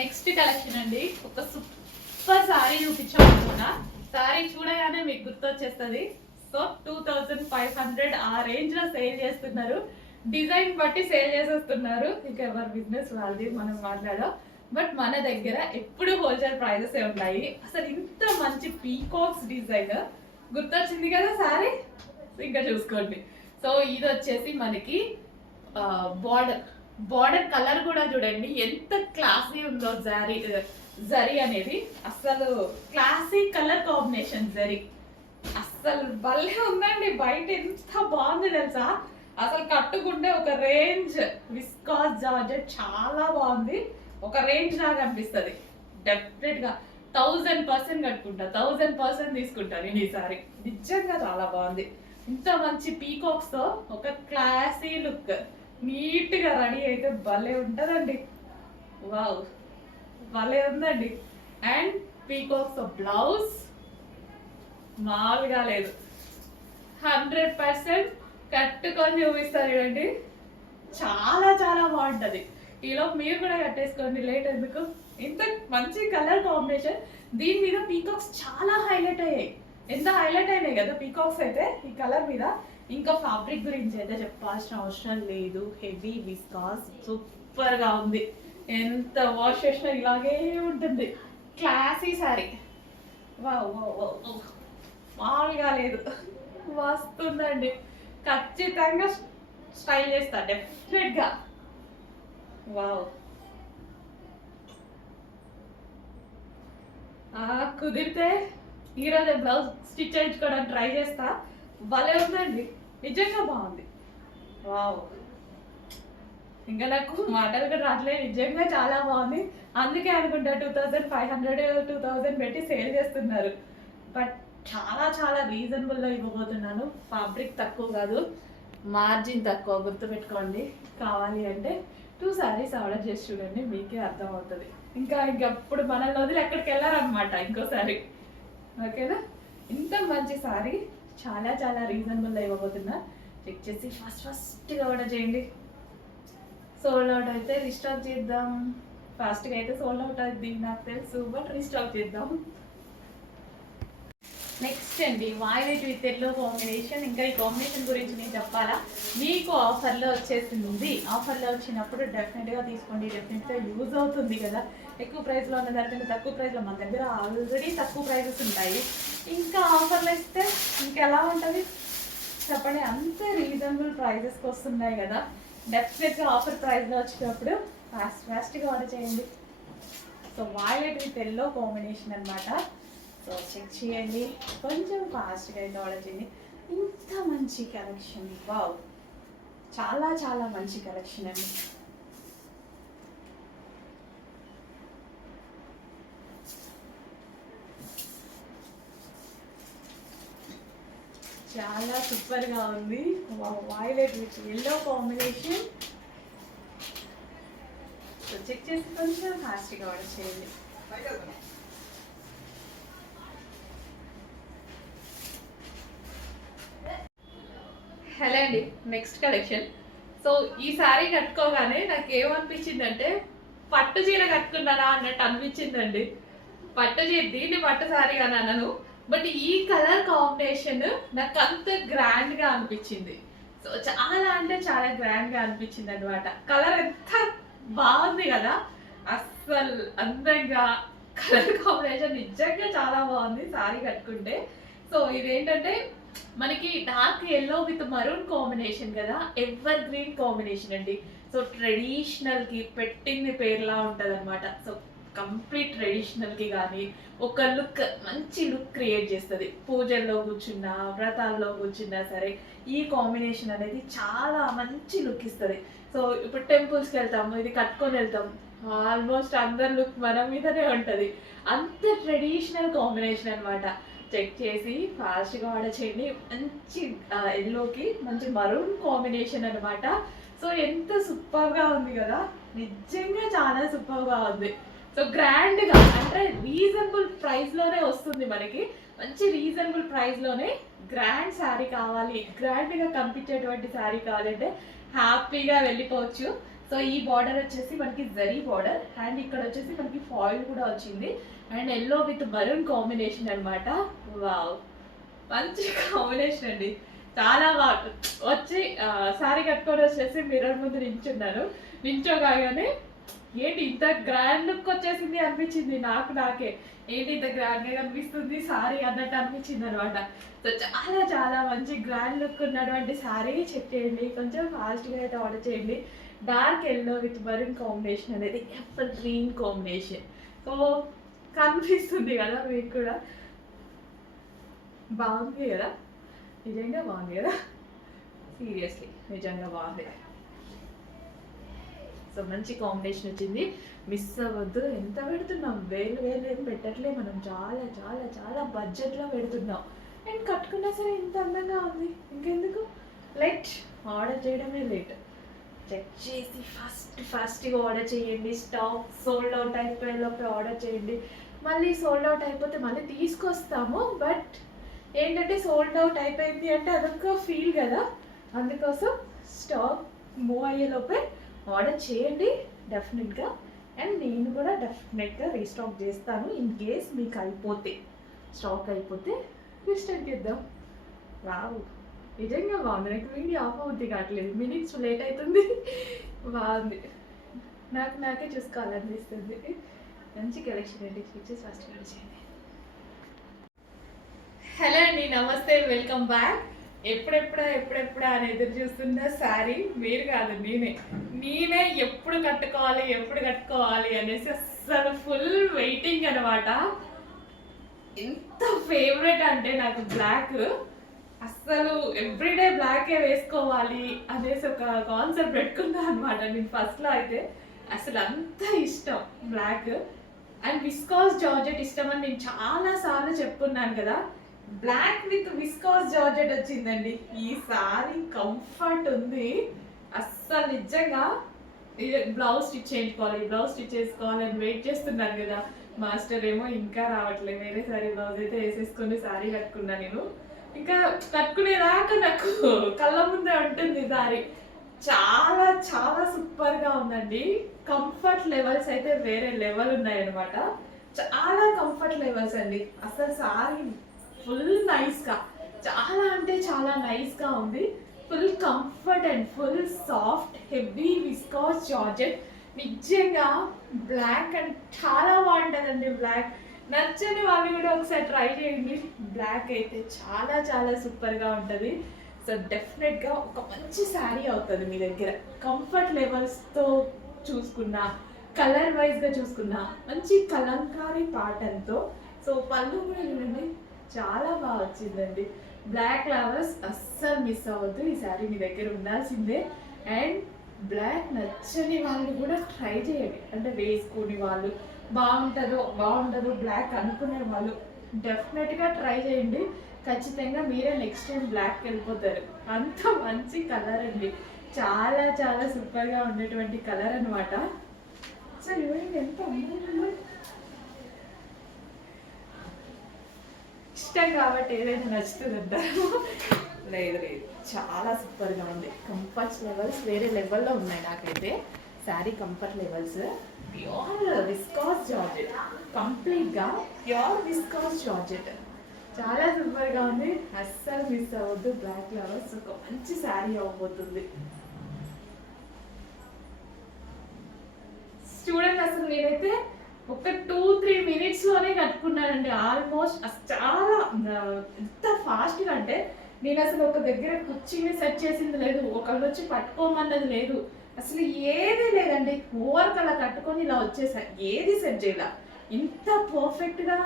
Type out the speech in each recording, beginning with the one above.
Next collection అండి. ఒక super sorry చూపించాలనుకున్నా. Sorry చూడగానే మీకు గుర్తొచ్చేస్తుంది. సో 2500 ఆ రేంజ్ లో సేల్ చేస్తున్నారు. డిజైన్ బట్టి సేల్ చేసేస్తున్నారు. ఇంకా ఎవరి బిజినెస్ వాళ్ళది, మనం మాట్లాడాం. బట్ మన దగ్గర ఎప్పుడు హోల్సేల్ ప్రైజెస్ ఉంటాయి. అసలు ఇంత మంచి పీకాక్స్ డిజైన్ గుర్తొచ్చింది కదా సారీ, ఇంకా చూసుకోండి. సో ఇది వచ్చేసి మనకి బార్డర్ కలర్ కూడా చూడండి ఎంత క్లాసీ ఉందో. జరీ అనేది అసలు క్లాసీ కలర్ కాంబినేషన్. జరీ అసలు భలే ఉందండి. బయట ఎంత బాగుంది తెలుసా. అసలు కట్టుకుంటే ఒక రేంజ్ విస్కాస్ జార్జెట్ చాలా బాగుంది. ఒక రేంజ్ లాగా అనిపిస్తుంది. డెఫినెట్ గా 1000% కట్టుకుంటా, 1000% తీసుకుంటా నేను ఈసారి. నిజంగా చాలా బాగుంది. ఇంత మంచి పీకాక్స్ తో ఒక క్లాసీ లుక్, నీట్ గా రెడీ అయితే భలే ఉంటదండి. వావ్, భలే ఉందండి. అండ్ పీకాక్స్ బ్లౌజ్ మామూలుగా లేదు. 100% కట్టుకొని చూపిస్తారు చూడండి. చాలా చాలా బాగుంటది. ఈలో మీరు కూడా కట్టేసుకోండి, లేట్ ఎందుకు. ఇంత మంచి కలర్ కాంబినేషన్. దీని మీద పీకాక్స్ చాలా హైలైట్ అయ్యాయి. ఎంత హైలైట్ అయినాయి కదా పీకాక్స్ అయితే ఈ కలర్ మీద. ఇంకా ఫ్యాబ్రిక్ గురించి అయితే చెప్పాల్సిన అవసరం లేదు. హెవీ విస్కాస్, సూపర్ గా ఉంది. ఎంత వాష్ చేసినా ఇలాగే ఉంటుంది. Classy sorry. మామూలుగా లేదు, వస్తుందండి. ఖచ్చితంగా స్టైల్ చేస్తా డెఫినెట్ గా. వావ్, కుదిరితే ఈరోజు బ్లౌజ్ స్టిచ్ చేయించుకోవడానికి ట్రై చేస్తా. భలే ఉందండి, నిజంగా బాగుంది. వావ్, ఇంకా నాకు మాటలు కూడా రావట్లేదు. నిజంగా చాలా బాగుంది. అందుకే అనుకుంటా 2500 2000 పెట్టి సేల్ చేస్తున్నారు. బట్ చాలా చాలా రీజనబుల్లో ఇవ్వబోతున్నాను. ఫ్యాబ్రిక్ తక్కువ కాదు, మార్జిన్ తక్కువ. గుర్తుపెట్టుకోండి. కావాలి అంటే 2 సారీస్ ఆర్డర్ చేసి చూడండి, మీకే అర్థమవుతుంది. ఇంకప్పుడు మనల్ని వదిలి ఎక్కడికి వెళ్ళారనమాట ఇంకోసారి. ఓకేనా. ఇంత మంచి సారీ చాలా చాలా రీజనబుల్లో ఇవ్వబోతున్నా. చెక్ చేసి ఫస్ట్గా ఆర్డర్ చేయండి. సోల్డ్ అవుట్ అయితే రీస్టాక్ చేద్దాం. ఫాస్ట్గా అయితే సోల్డ్ అవుట్ అవుతుంది నాకు తెలుసు, బట్ రీస్టాక్ చేద్దాం. నెక్స్ట్ అండి, వైలెట్ విత్ ఎల్లో కాంబినేషన్. ఇంకా ఈ కాంబినేషన్ గురించి నేను చెప్పాలా, మీకు ఆఫర్లో వచ్చేసింది. ఆఫర్లో వచ్చినప్పుడు డెఫినెట్గా తీసుకోండి. డెఫినెట్గా యూజ్ అవుతుంది కదా. ఎక్కువ ప్రైస్లో ఉన్న దానికంటే తక్కువ ప్రైస్లో మన దగ్గర ఆల్రెడీ తక్కువ ప్రైజెస్ ఉంటాయి. ఇంకా ఆఫర్లో ఇస్తే ఇంకెలా ఉంటుంది చెప్పండి. అంత రీజనబుల్ ప్రైజెస్కి వస్తున్నాయి కదా. డెఫినెట్గా ఆఫర్ ప్రైస్లో వచ్చినప్పుడు ఫాస్ట్గా ఆర్డర్ చేయండి. So violet with yellow combination అనమాట. సో చెక్ చేయండి, కొంచెం ఫాస్ట్గా అయితే ఆర్డర్ చేయండి. ఇంత మంచి కలెక్షన్. వావ్, చాలా చాలా మంచి కలెక్షన్ అండి. చాలా సూపర్గా ఉంది. Violet with yellow combination. So check చేసి కొంచెం ఫాస్ట్గా ఆర్డర్ చేయండి. హలో అండి, నెక్స్ట్ కలెక్షన్. సో ఈ శారీ కట్టుకోగానే నాకు ఏమనిపించిందంటే పట్టు చీర కట్టుకున్నారా అన్నట్టు అనిపించిందండి. పట్టు చీర, దీన్ని పట్టు శారీ అని అన్నాను. బట్ ఈ కలర్ కాంబినేషన్ నాకు అంత గ్రాండ్గా అనిపించింది. సో చాలా అంటే చాలా గ్రాండ్గా అనిపించింది అనమాట. కలర్ ఎంత బాగుంది కదా, అస్సలు అందంగా. కలర్ కాంబినేషన్ నిజంగా చాలా బాగుంది శారీ కట్టుకుంటే. సో ఇదేంటంటే మనకి dark yellow with maroon combination కదా, ఎవర్ గ్రీన్ కాంబినేషన్ అండి. సో ట్రెడిషనల్ కి పెట్టింది పేర్లా ఉంటది అనమాట. సో కంప్లీట్ ట్రెడిషనల్ కి కానీ ఒక లుక్, మంచి లుక్ క్రియేట్ చేస్తుంది. పూజల్లో కూర్చున్నా, వ్రతాల్లో కూర్చున్నా సరే ఈ కాంబినేషన్ అనేది చాలా మంచి లుక్ ఇస్తుంది. సో ఇప్పుడు టెంపుల్స్కి వెళ్తాము, ఇది కట్టుకొని వెళ్తాం, ఆల్మోస్ట్ అందరి లుక్ మన మీదనే ఉంటుంది. అంత ట్రెడిషనల్ కాంబినేషన్ అనమాట. చెక్ చేసి ఫాస్ట్గా ఆర్డర్ చేయండి. మంచి ఎల్లోకి మంచి మరూన్ కాంబినేషన్ అనమాట. సో ఎంత సూపర్గా ఉంది కదా, నిజంగా చాలా సూపర్గా ఉంది. సో గ్రాండ్గా అంటే రీజనబుల్ ప్రైస్లోనే వస్తుంది మనకి. మంచి రీజనబుల్ ప్రైస్లోనే గ్రాండ్ శారీ కావాలి, గ్రాండ్గా కనిపించేటువంటి శారీ కావాలంటే హ్యాపీగా వెళ్ళిపోవచ్చు. సో ఈ బార్డర్ వచ్చేసి మనకి జరీ బార్డర్ అండ్ ఇక్కడ వచ్చేసి మనకి ఫాయిల్ కూడా వచ్చింది and yellow with maroon combination అనమాట. వావ్, మంచి కాంబినేషన్ అండి. చాలా బాగా వచ్చి సారీ కట్టుకొని వచ్చేసి మిర్రర్ ముందు నించున్నాను. నించోగానే ఏంటి ఇంత గ్రాండ్ లుక్ వచ్చేసింది అనిపించింది నాకే. ఏంటి ఇంత గ్రాండ్గా కనిపిస్తుంది సారీ అన్నట్టు అనిపించింది అనమాట. సో చాలా చాలా మంచి గ్రాండ్ లుక్ ఉన్నటువంటి సారీ చెక్ చేయండి. కొంచెం ఫాస్ట్గా అయితే ఆర్డర్ చేయండి. Dark yellow with maroon combination అనేది ఎప్పల్ గ్రీన్ కాంబినేషన్. సో కనిపిస్తుంది కదా మీకు కూడా, బాగుంది కదా, నిజంగా బాగుంది కదా, సీరియస్లీ నిజంగా బాగుంది. సో మంచి కాంబినేషన్ వచ్చింది, మిస్ అవ్వద్దు. ఎంత పెడుతున్నాం, వేలు ఏం పెట్టట్లే మనం, చాలా చాలా చాలా బడ్జెట్లో పెడుతున్నాం అండ్ కట్టుకున్నా సరే ఇంత అందంగా ఉంది. ఇంకెందుకు లేట్, ఆర్డర్ చేయడమే లేట్. చెక్ చేసి ఫాస్ట్గా ఆర్డర్ చేయండి. స్టాక్ సోల్డ్ అవుట్ అయిపోయేలోపే ఆర్డర్ చేయండి. మళ్ళీ సోల్డ్ అవుట్ అయిపోతే మళ్ళీ తీసుకొస్తాము, బట్ ఏంటంటే సోల్డ్ అవుట్ అయిపోయింది అంటే అదొక ఫీల్ కదా, అందుకోసం స్టాక్ మూవ్ అయ్యేలోపే ఆర్డర్ చేయండి డెఫినెట్గా. అండ్ నేను కూడా డెఫినెట్గా రీస్టాక్ చేస్తాను ఇన్ కేస్ మీకు అయిపోతే, స్టాక్ అయిపోతే రీస్టాక్ చేద్దాం. వావ్, నిజంగా బాగుంది. నాకు వీడియో ఆఫ్ అవుద్ది కావట్లేదు, మినిట్స్ లేట్ అవుతుంది. బాగుంది, నాకే చూసుకోవాలనిపిస్తుంది. మంచి కలెక్షన్ అండి, ఫీచర్స్ ఫస్ట్ చేయండి. హలో అండి, నమస్తే, వెల్కమ్ బ్యాక్. ఎప్పుడెప్పుడా అని ఎదురు చూస్తున్న శారీ మీరు కాదు, నేనే ఎప్పుడు కట్టుకోవాలి అనేసి అస్సలు ఫుల్ వెయిటింగ్ అనమాట. ఎంత ఫేవరెట్ అంటే నాకు బ్లాక్, అస్సలు ఎవ్రీడే బ్లాకే వేసుకోవాలి అనేసి ఒక కాన్సెప్ట్ పెట్టుకున్నాను అనమాట నేను ఫస్ట్లో. అయితే అసలు అంత ఇష్టం బ్లాక్ అండ్ విస్కాస్ జార్జెట్ ఇష్టం అని నేను చాలాసార్లు చెప్పుకున్నాను కదా. బ్లాక్ విత్ విస్కాస్ జార్జెట్ వచ్చిందండి. ఈ సారీ కంఫర్ట్ ఉంది అస్సలు, నిజంగా. బ్లౌజ్ స్టిచ్ చేసుకోవాలని వెయిట్ చేస్తున్నాను కదా. మాస్టర్ ఏమో ఇంకా రావట్లేదు, వేరే సారీ బ్లౌజ్ అయితే వేసేసుకొని సారీ కట్టుకున్నా నేను. ఇంకా కట్టుకునేదాకా నాకు కళ్ళ ముందే ఉంటుంది సారీ. చాలా చాలా సూపర్గా ఉందండి. కంఫర్ట్ లెవెల్స్ అయితే వేరే లెవెల్ ఉన్నాయన్నమాట. చాలా కంఫర్ట్ లెవెల్స్ అండి. అసలు సారీ ఫుల్ నైస్గా, చాలా అంటే చాలా నైస్గా ఉంది. Full comfort and full soft heavy viscous georgette. నిజంగా బ్లాక్ అండ్ చాలా బాగుంటుందండి. బ్లాక్ నచ్చని వాళ్ళు కూడా ఒకసారి ట్రై చేయండి. బ్లాక్ అయితే చాలా చాలా సూపర్గా ఉంటుంది. సో డెఫినెట్గా ఒక మంచి శారీ అవుతుంది మీ దగ్గర. కంఫర్ట్ లెవెల్స్తో చూసుకున్నా, కలర్ వైజ్గా చూసుకున్నా, మంచి కలంకారీ ప్యాటర్న్తో. సో పళ్ళు కూడా చూడండి, చాలా బాగా వచ్చిందండి. బ్లాక్ లవర్స్ అస్సలు మిస్ అవ్వద్దు, ఈ శారీ మీ దగ్గర ఉండాల్సిందే. అండ్ బ్లాక్ నచ్చని వాళ్ళు కూడా ట్రై చేయండి, అంటే వేసుకుని వాళ్ళు బాగుంటుందో బ్లాక్ అనుకునే వాళ్ళు డెఫినెట్గా ట్రై చేయండి. ఖచ్చితంగా మీరే నెక్స్ట్ టైం బ్లాక్కి వెళ్ళిపోతారు. అంత మంచి కలర్ అండి, చాలా చాలా సూపర్గా ఉండేటువంటి కలర్ అనమాట. సో ఇవన్నీ ఎంత అందంగా, ఇష్టం కాబట్టి ఏదైనా నచ్చుతుంది అంటారు. లేదు, చాలా సూపర్గా ఉంది. కంఫర్ట్ లెవెల్స్ వేరే లెవెల్లో ఉన్నాయి నాకైతే. Sari comfort levels pure viscous georgette, కంప్లీట్గా ప్యూర్ విస్కాస్ జార్జెట్, చాలా సూపర్గా ఉంది. అస్సలు మిస్ అవ్వద్దు. బ్లాక్ లవర్స్ ఒక మంచి శారీ అవ్వబోతుంది. చూడండి, అసలు నేనైతే ఒక 2-3 మినిట్స్లోనే కట్టుకున్నానండి ఆల్మోస్ట్. చాలా ఎంత ఫాస్ట్గా అంటే నేను అసలు ఒక దగ్గర కుర్చీని సెట్ చేసింది లేదు, ఒకళ్ళు వచ్చి పట్టుకోమన్నది లేదు, అసలు ఏది లేదండి. ఓవర్కి అలా కట్టుకొని ఇలా వచ్చేసా, ఏది సెట్ చేయాల. ఇంత పర్ఫెక్ట్గా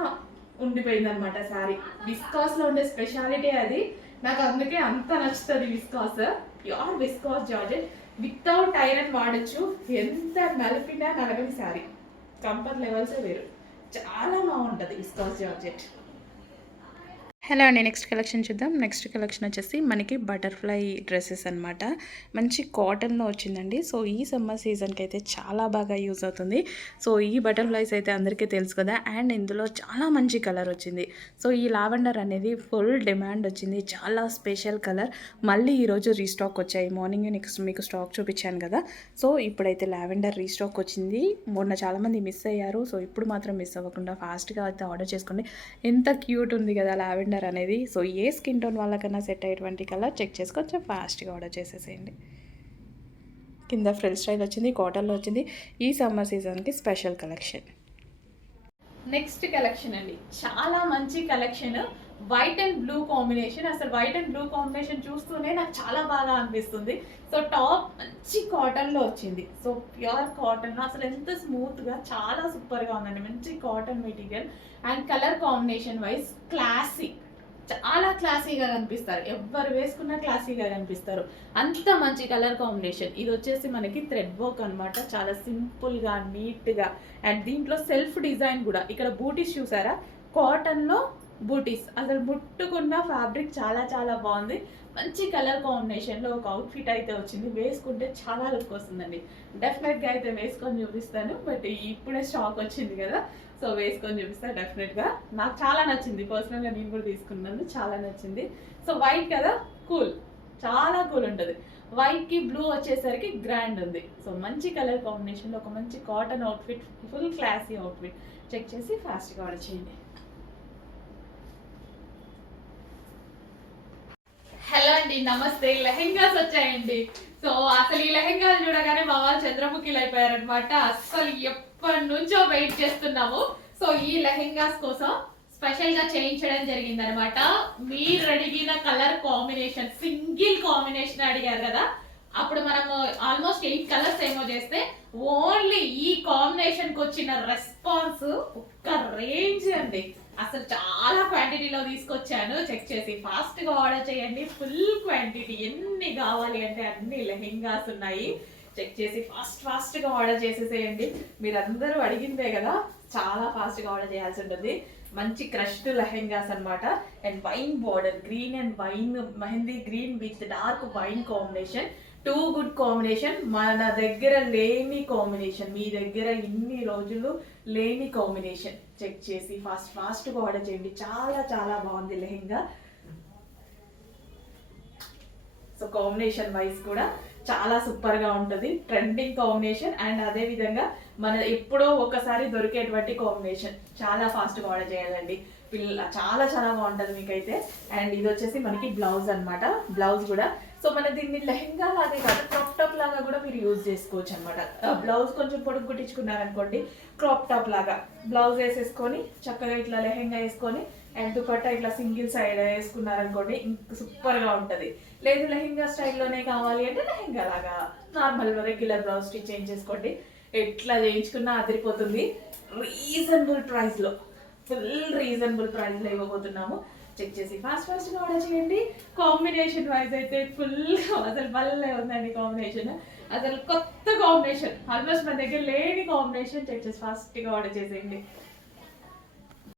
ఉండిపోయింది అనమాట శారీ. విస్కాస్లో ఉండే స్పెషాలిటీ అది, నాకు అందుకే అంత నచ్చుతుంది viscous. Pure viscous georgette, without iron వాడచ్చు, ఎంత నలిపినా నలగని శారీ. కంఫర్ట్ లెవెల్సే వేరు, చాలా బాగుంటుంది విస్కాస్ జార్జెట్. హలో అండి, నెక్స్ట్ కలెక్షన్ చూద్దాం. నెక్స్ట్ కలెక్షన్ వచ్చేసి మనకి బటర్ఫ్లై డ్రెస్సెస్ అనమాట. మంచి కాటన్లో వచ్చిందండి. సో ఈ సమ్మర్ సీజన్కి అయితే చాలా బాగా యూజ్ అవుతుంది. సో ఈ బటర్ఫ్లైస్ అయితే అందరికీ తెలుసు కదా. అండ్ ఇందులో చాలా మంచి కలర్ వచ్చింది. సో ఈ లావెండర్ అనేది ఫుల్ డిమాండ్ వచ్చింది, చాలా స్పెషల్ కలర్. మళ్ళీ ఈరోజు రీస్టాక్ వచ్చాయి. మార్నింగ్ నెక్స్ట్ మీకు స్టాక్ చూపించాను కదా. సో ఇప్పుడైతే లావెండర్ రీస్టాక్ వచ్చింది. మొన్న చాలామంది మిస్ అయ్యారు. సో ఇప్పుడు మాత్రం మిస్ అవ్వకుండా ఫాస్ట్గా అయితే ఆర్డర్ చేసుకోండి. ఎంత క్యూట్ ఉంది కదా లావెండర్ అనేది. సో ఏ స్కిన్ టోన్ వాళ్ళకన్నా సెట్ అయ్యేటువంటి కలర్ చెక్ చేసి కొంచెం ఫాస్ట్గా ఆర్డర్ చేసేసేయండి. కింద ఫ్రిల్ స్టైల్ వచ్చింది, కాటన్లో వచ్చింది. ఈ సమ్మర్ సీజన్కి స్పెషల్ కలెక్షన్. నెక్స్ట్ కలెక్షన్ అండి, చాలా మంచి collection. White and blue combination. అసలు వైట్ అండ్ బ్లూ కాంబినేషన్ చూస్తూనే నాకు చాలా బాగా అనిపిస్తుంది. సో టాప్ మంచి కాటన్లో వచ్చింది. సో ప్యూర్ కాటన్, అసలు ఎంత స్మూత్గా, చాలా సూపర్గా ఉందండి. మంచి cotton material and colour combination wise classic, చాలా క్లాసీగా కనిపిస్తారు. ఎవరు వేసుకున్నా క్లాసీగా కనిపిస్తారు. అంత మంచి కలర్ కాంబినేషన్. ఇది వచ్చేసి మనకి థ్రెడ్ వర్క్ అనమాట. చాలా సింపుల్గా, నీట్గా. అండ్ దీంట్లో సెల్ఫ్ డిజైన్ కూడా. ఇక్కడ బూటీస్ చూసారా, కాటన్లో బూటీస్. అసలు ముట్టుకున్న ఫ్యాబ్రిక్ చాలా చాలా బాగుంది. మంచి కలర్ కాంబినేషన్లో ఒక అవుట్ఫిట్ అయితే వచ్చింది. వేసుకుంటే చాలా లుక్ వస్తుందండి. డెఫినెట్గా అయితే వేసుకొని చూపిస్తాను. బట్ ఇప్పుడే స్టాక్ వచ్చింది కదా, సో వేసుకొని చూపిస్తాను డెఫినెట్గా. నాకు చాలా నచ్చింది. పర్సనల్గా నేను కూడా తీసుకున్నాను, చాలా నచ్చింది. సో వైట్ కదా, కూల్, చాలా కూల్ ఉంటుంది. వైట్కి బ్లూ వచ్చేసరికి గ్రాండ్ ఉంది. సో మంచి కలర్ కాంబినేషన్లో ఒక మంచి cotton outfit, full classy outfit. Check చేసి ఫాస్ట్గా ఆర్డర్ చేయండి. హలో అండి, నమస్తే. లెహెంగాస్ వచ్చాయండి. సో అసలు ఈ లెహెంగాలు చూడగానే మా వాళ్ళు చంద్రముఖిలు అయిపోయారనమాట. అసలు ఎప్పటి నుంచో వెయిట్ చేస్తున్నాము. సో ఈ లెహెంగాస్ కోసం స్పెషల్ గా చేయించడం జరిగింది అనమాట. మీరు అడిగిన కలర్ కాంబినేషన్, సింగిల్ కాంబినేషన్ అడిగారు కదా, అప్పుడు మనము ఆల్మోస్ట్ 8 కలర్స్ ఏమో చేస్తే ఓన్లీ ఈ కాంబినేషన్ కి వచ్చిన రెస్పాన్స్ ఒక్క రేంజ్ అండి. అసలు చాలా క్వాంటిటీలో తీసుకొచ్చాను. చెక్ చేసి ఫాస్ట్గా ఆర్డర్ చేయండి. ఫుల్ క్వాంటిటీ, ఎన్ని కావాలి అంటే అన్ని లెహెంగాస్ ఉన్నాయి. చెక్ చేసి ఫాస్ట్గా ఆర్డర్ చేసేసేయండి. మీరందరూ అడిగిందే కదా, చాలా ఫాస్ట్గా ఆర్డర్ చేయాల్సి ఉంటుంది. మంచి క్రష్డ్ లెహెంగాస్ అనమాట. And wine border, green and wine, mehndi green with dark wine combination. Too good combination. మన దగ్గర లేని కాంబినేషన్, మీ దగ్గర ఇన్ని రోజులు లేని కాంబినేషన్. చెక్ చేసి ఫాస్ట్గా ఆర్డర్ చేయండి. చాలా చాలా బాగుంది లెహెంగా. సో కాంబినేషన్ వైజ్ కూడా చాలా సూపర్గా ఉంటుంది. ట్రెండింగ్ కాంబినేషన్ అండ్ అదే విధంగా మన ఎప్పుడో ఒకసారి దొరికేటువంటి కాంబినేషన్. చాలా ఫాస్ట్గా ఆర్డర్ చేయాలండి. చాలా చాలా బాగుంటుంది మీకైతే. అండ్ ఇది వచ్చేసి మనకి బ్లౌజ్ అనమాట. బ్లౌజ్ కూడా సో మన దీన్ని లెహెంగా లాగే కాదు, క్రాప్ టాప్ లాగా కూడా మీరు యూజ్ చేసుకోవచ్చు అనమాట. బ్లౌజ్ కొంచెం పొడుగు కుట్టించుకున్నారనుకోండి, క్రాప్ టాప్ లాగా బ్లౌజ్ వేసేసుకొని చక్కగా ఇట్లా లెహెంగా వేసుకొని అండ్ దుపట్టా ఇట్లా సింగిల్ సైడ్ వేసుకున్నారనుకోండి, ఇంక సూపర్గా ఉంటుంది. లేదు లెహెంగా స్టైల్లోనే కావాలి అంటే లెహెంగా లాగా నార్మల్ రెగ్యులర్ బ్లౌజ్ స్టిచ్ చేయించేసుకోండి. ఎట్లా చేయించుకున్నా అదిరిపోతుంది. రీజనబుల్ ప్రైస్లో, ఫుల్ రీజనబుల్ ప్రైస్లో ఇవ్వబోతున్నాము. చెక్ చేసి ఫాస్ట్గా ఆర్డర్ చేయండి. కాంబినేషన్ వైజ్ అయితే ఫుల్ అసలు భలే ఉందండి కాంబినేషన్. అసలు కొత్త కాంబినేషన్, ఆల్మోస్ట్ మన దగ్గర లేని కాంబినేషన్. చెక్ చేసి ఫాస్ట్గా ఆర్డర్ చేసేయండి.